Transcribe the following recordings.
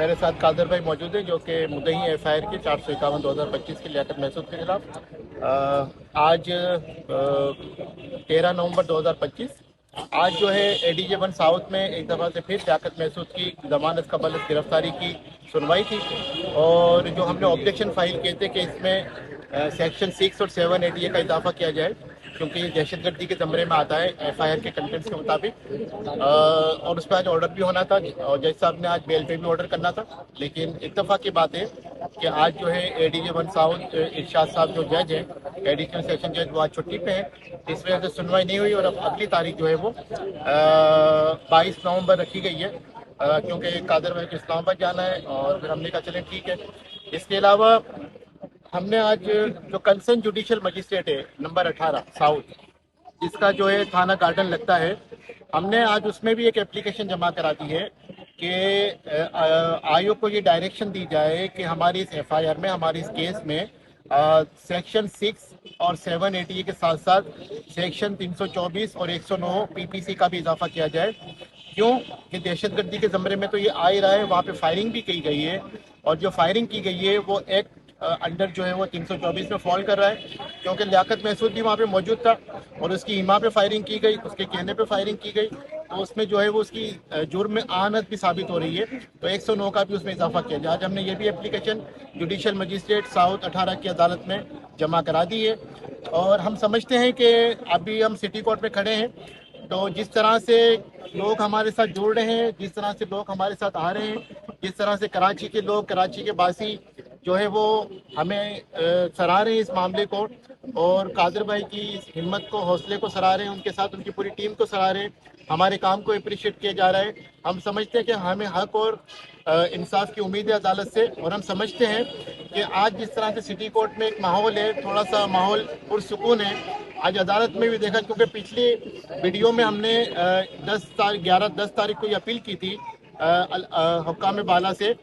मेरे साथ कादर भाई मौजूद है जो कि मुद्दई हैं FIR के 451/2025 की लियाकत महसूद के खिलाफ। आज 13 नवंबर 2025 आज जो है ADJ-1 साउथ में एक दफ़ा से फिर लियाकत महसूद की जमानत कबल गिरफ्तारी की सुनवाई थी और जो हमने ऑब्जेक्शन फाइल किए थे कि इसमें सेक्शन 6 और 7 ADA का इजाफा किया जाए क्योंकि ये दहशतगर्दी के ज़मरे में आता है FIR के कंटेंट्स के मुताबिक। और उस पर आज ऑर्डर भी होना था और जज साहब ने आज बेल पे भी ऑर्डर करना था, लेकिन इत्तेफाक की बात है कि आज जो है ADJ-1 साउथ इरशाद साहब जो जज हैं एडिशनल सेशन जज वो आज छुट्टी पे हैं, इस वजह से सुनवाई नहीं हुई और अब अगली तारीख जो है वो 22 नवंबर रखी गई है क्योंकि कादर भाई को इस्लामाबाद जाना है और फिर हमने कहा चलें ठीक है। इसके अलावा हमने आज जो कंसर्न जुडिशियल मजिस्ट्रेट है नंबर 18 साउथ जिसका जो है थाना गार्डन लगता है, हमने आज उसमें भी एक एप्लीकेशन जमा करा दी है कि आयोग को ये डायरेक्शन दी जाए कि हमारी इस FIR में हमारी इस केस में सेक्शन 6 और 7 ADA के साथ साथ सेक्शन 324 और 109 PPC का भी इजाफा किया जाए। क्यों कि दहशतगर्दी के ज़मरे में तो ये आ ही रहा है, वहाँ पे फायरिंग भी की गई है और जो फायरिंग की गई है वो एक्ट अंडर जो है वो 324 में फॉल कर रहा है क्योंकि लियाकत महसूद भी वहाँ पे मौजूद था और उसकी इमा पे फायरिंग की गई, उसके कहने पे फायरिंग की गई, तो उसमें जो है वो उसकी जुर्म में आनत भी साबित हो रही है, तो 109 का भी उसमें इजाफा किया जाए। आज हमने ये भी एप्लीकेशन जुडिशियल मजिस्ट्रेट साउथ 18 की अदालत में जमा करा दी है और हम समझते हैं कि अभी हम सिटी कोर्ट में खड़े हैं, तो जिस तरह से लोग हमारे साथ जुड़ रहे हैं, जिस तरह से लोग हमारे साथ आ रहे हैं, जिस तरह से कराची के लोग, कराची के बासी जो है वो हमें सराह रहे हैं इस मामले को और कादर भाई की इस हिम्मत को, हौसले को सराह रहे हैं, उनके साथ उनकी पूरी टीम को सराह रहे हैं, हमारे काम को अप्रिशिएट किया जा रहा है। हम समझते हैं कि हमें हक और इंसाफ की उम्मीद है अदालत से और हम समझते हैं कि आज जिस तरह से सिटी कोर्ट में एक माहौल है, थोड़ा सा माहौल पुरसुकून है, आज अदालत में भी देखा क्योंकि पिछली वीडियो में हमने 10 तारीख को ये अपील की थी हुक्काम बाला से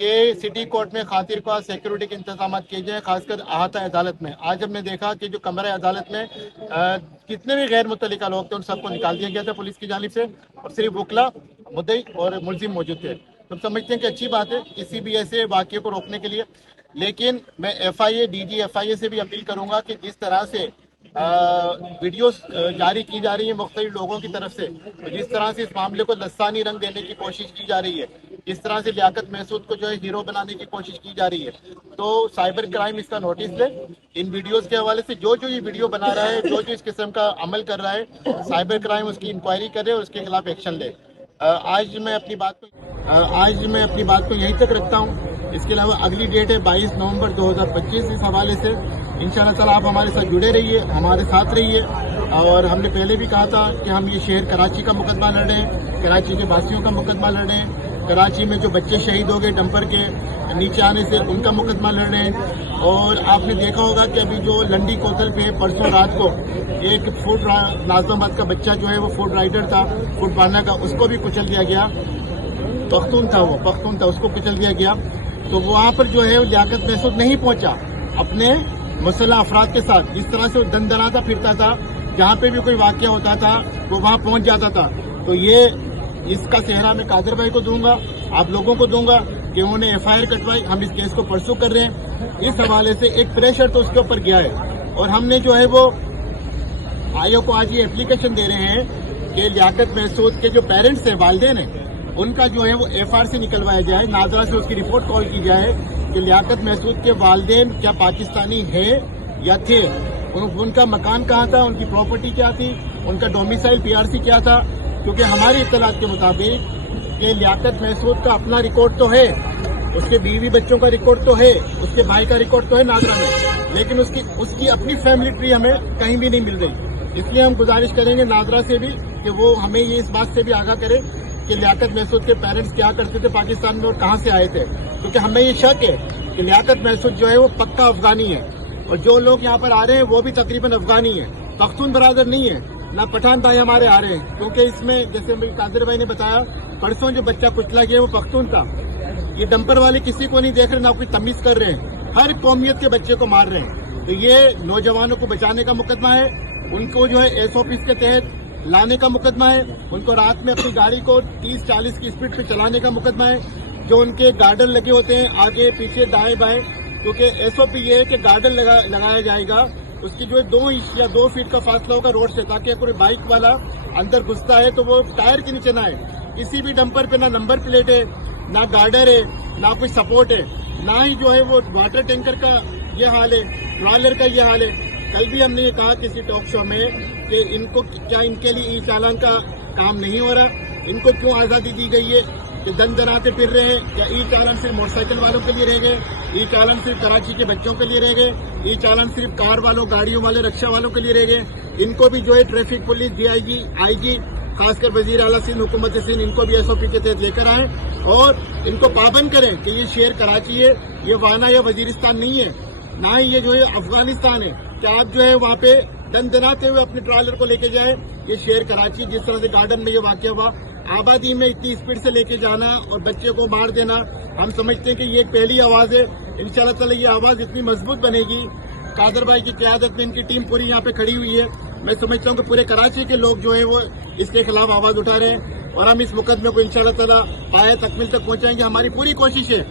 कि सिटी कोर्ट में खातिर का सिक्योरिटी के इंतजाम किए जाए, खासकर अहाता अदालत में। आज हमने देखा कि जो कमरा अदालत में कितने भी गैर मुतल्लिका लोग थे उन सबको निकाल दिया गया था पुलिस की जानिब से और सिर्फ वकला, मुद्दई और मुलजिम मौजूद थे। तो हम समझते हैं कि अच्छी बात है किसी भी ऐसे वाक़े को रोकने के लिए, लेकिन मैं FIA DG FIA से भी अपील करूँगा कि जिस तरह से वीडियोस जारी की जा रही है मुख्तलिफ लोगों की तरफ से, तो जिस तरह से इस मामले को लसानी रंग देने की कोशिश की जा रही है, जिस तरह से लियाकत महसूद को जो है हीरो बनाने की कोशिश की जा रही है, तो साइबर क्राइम इसका नोटिस ले। इन वीडियोस के हवाले से जो ये वीडियो बना रहा है, जो इस किस्म का अमल कर रहा है, साइबर क्राइम उसकी इंक्वायरी करे और उसके खिलाफ एक्शन ले। आज मैं अपनी बात को यहीं तक रखता हूँ। इसके अलावा अगली डेट है 22 नवंबर 2025। इस हवाले से इंशाअल्लाह ताला आप हमारे साथ जुड़े रहिए, हमारे साथ रहिए। और हमने पहले भी कहा था कि हम ये शहर कराची का मुकदमा लड़ रहे हैं, कराची के वासियों का मुकदमा लड़ रहे हैं, कराची में जो बच्चे शहीद हो गए डंपर के नीचे आने से उनका मुकदमा लड़ रहे हैं। और आपने देखा होगा कि अभी जो लंडी कोतल पे परसों रात को एक फूड नाजमाबाद का बच्चा जो है वो फूड राइडर था, फूड पार्टनर का, उसको भी कुचल दिया गया, पख्तून था, उसको कुचल दिया गया। तो वहाँ पर जो है लियाकत महसूद नहीं पहुंचा अपने मुसल्लह अफराद के साथ, जिस तरह से वो दंदनाता फिरता था, जहाँ पे भी कोई वाकया होता था वो वहाँ पहुंच जाता था। तो ये इसका सेहरा मैं कादर भाई को दूंगा, आप लोगों को दूंगा कि उन्होंने FIR कटवाई, हम इस केस को परसू कर रहे हैं। इस हवाले से एक प्रेशर तो उसके ऊपर गया है और हमने जो है वो आयोग को आज ये एप्लीकेशन दे रहे हैं कि लियाकत महसूद के जो पेरेंट्स हैं, वालिदैन हैं, उनका जो है वो FIR से निकलवाया जाए, नाजरा से उसकी रिपोर्ट कॉल की जाए कि लियाकत महसूद के वालिदैन क्या पाकिस्तानी है या थे, उनका मकान कहाँ था, उनकी प्रॉपर्टी क्या थी, उनका डोमिसाइल PRC क्या था। क्योंकि हमारी इत्तलात के मुताबिक कि लियाकत महसूद का अपना रिकॉर्ड तो है, उसके बीवी बच्चों का रिकॉर्ड तो है, उसके भाई का रिकॉर्ड तो है नाजरा में, लेकिन उसकी अपनी फैमिली ट्री हमें कहीं भी नहीं मिल रही। इसलिए हम गुजारिश करेंगे नाजरा से भी कि वो हमें ये इस बात से भी आगाह करे कि लियाकत महसूद के पेरेंट्स क्या करते थे पाकिस्तान में और कहाँ से आए थे, क्योंकि हमें ये शक है कि लियाकत महसूद जो है वो पक्का अफगानी है और जो लोग यहाँ पर आ रहे हैं वो भी तकरीबन अफगानी है, पख्तून बरादर नहीं है, ना पठान भाई हमारे आ रहे हैं। क्योंकि इसमें जैसे कादर भाई ने बताया, परसों जो बच्चा कुचला गया वो पख्तून था। ये डंपर वाले किसी को नहीं देख रहे, ना कोई तमीज कर रहे हैं, हर कौमियत के बच्चे को मार रहे हैं। तो ये नौजवानों को बचाने का मुकदमा है, उनको जो है SOPs के तहत लाने का मुकदमा है, उनको रात में अपनी गाड़ी को 30-40 की स्पीड पे चलाने का मुकदमा है। जो उनके गार्डन लगे होते हैं आगे पीछे दाएं बाएं, क्योंकि SOP ये है कि गार्डन लगाया जाएगा, उसकी जो है 2 इंच या 2 फीट का फासला होगा रोड से, ताकि कोई बाइक वाला अंदर घुसता है तो वो टायर के नीचे ना आए। किसी भी डंपर पे ना नंबर प्लेट है, ना गार्डर है, ना कोई सपोर्ट है, ना ही जो है वो वाटर टैंकर का ये हाल है, ट्रॉलर का ये हाल है। कल भी हमने ये कहा किसी टॉक शो में कि इनको क्या इनके लिए ई चालान का काम नहीं हो रहा, इनको क्यों आज़ादी दी गई है कि दन दनाते फिर रहे हैं, या ई चालान सिर्फ मोटरसाइकिल वालों के लिए रह गए, ई चालान सिर्फ कराची के बच्चों के लिए रह गए, ई चालान सिर्फ कार वालों गाड़ियों वाले रिक्शा वालों के लिए रह गए। इनको भी जो है ट्रैफिक पुलिस DIG आएगी, खासकर वजीर आला सिंध हुकूमत सिंध इनको भी SOP के तहत लेकर आए और इनको पाबंद करें कि ये शहर कराची है, ये वाना या वजीरिस्तान नहीं है, ना ही ये जो है अफगानिस्तान है कि आप जो है वहाँ पे दन दनाते हुए अपने ट्रॉलर को लेके जाए। ये शहर कराची जिस तरह से गार्डन में ये वाक़या हुआ, आबादी में इतनी स्पीड से लेके जाना और बच्चे को मार देना, हम समझते हैं कि ये एक पहली आवाज़ है। इंशाल्लाह ताला ये आवाज़ इतनी मजबूत बनेगी। कादर भाई की क़यादत में इनकी टीम पूरी यहाँ पे खड़ी हुई है। मैं समझता हूँ कि पूरे कराची के लोग जो है वो इसके खिलाफ आवाज़ उठा रहे हैं और हम इस मुकदमे को इंशाल्लाह ताला पाया तकमील तक पहुँचाएंगे। हमारी पूरी कोशिश है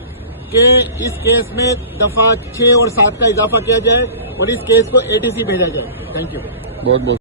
कि इस केस में दफ़ा 6 और 7 का इजाफा किया जाए और इस केस को ATC भेजा जाए। Thank you. बहुत बहुत